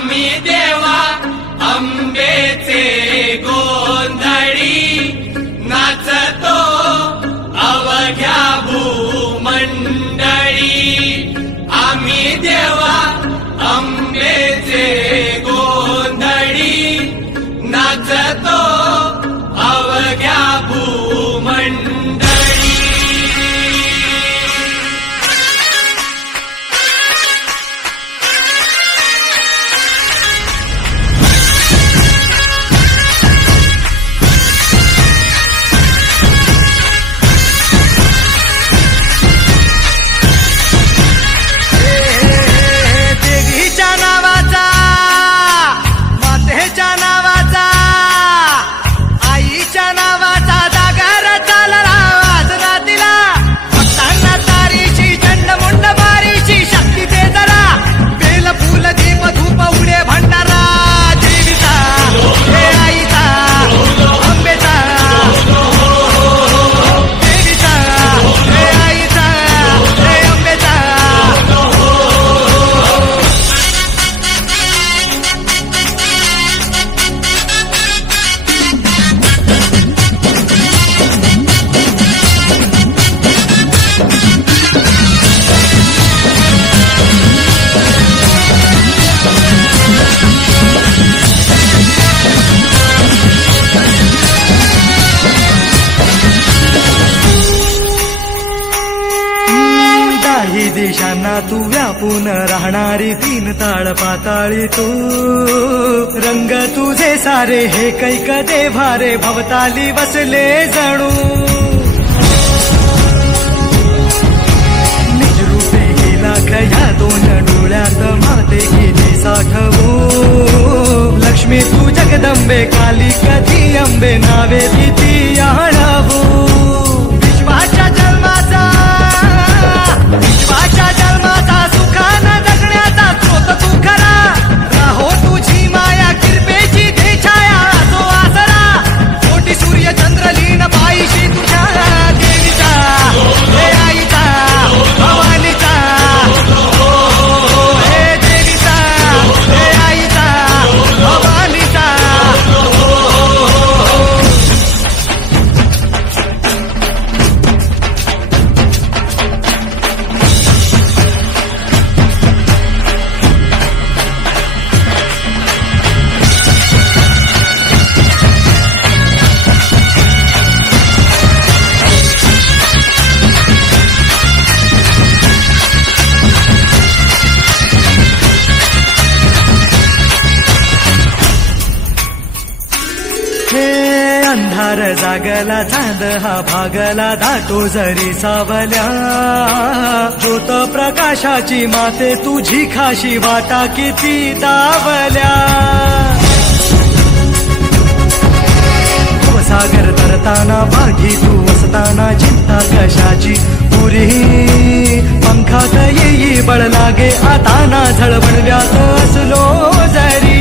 आम्ही देवा अंबेचे गोंधळी नाचतो अवघ्या भूमंडळी। आम्ही देवा अंबेचे गोंधळी नाचतो अवघ्या भूमंडळी। दिशांना तू व्यापून राहणारी तीन ताळ पाताळी तू। रंग तुझे सारे हे कैक देभारे भवताली बसले जणू। निजरूपे गेला खया दोन डोळ्यात माते गेली साठवू। लक्ष्मी तू जगदंबे काली कधी अंबे नावे भीती आळवू। विश्वाच्या जन्माचा सुखानं जगण्याचा स्रोत तू खरा। राहो तुझी माया कृपेची दे छाया तो आसरा। कोटी सूर्य चंद्र लीन पायीशी तुझ्या देवीचा हे आईचा भवानीचा। हे देवीचा हे आईचा भवानीचा। अंधार जागला चांद हा भागला दाटो जरी सावल्या। ज्योत प्रकाशाची माते तुझी खाशी वाटा किती दावल्या। सागर तरताना बागी तू वसताना चिंता कशाची पुरी। पंखात येई बळ लागे आता ना झळवणव्यात असलो जरी।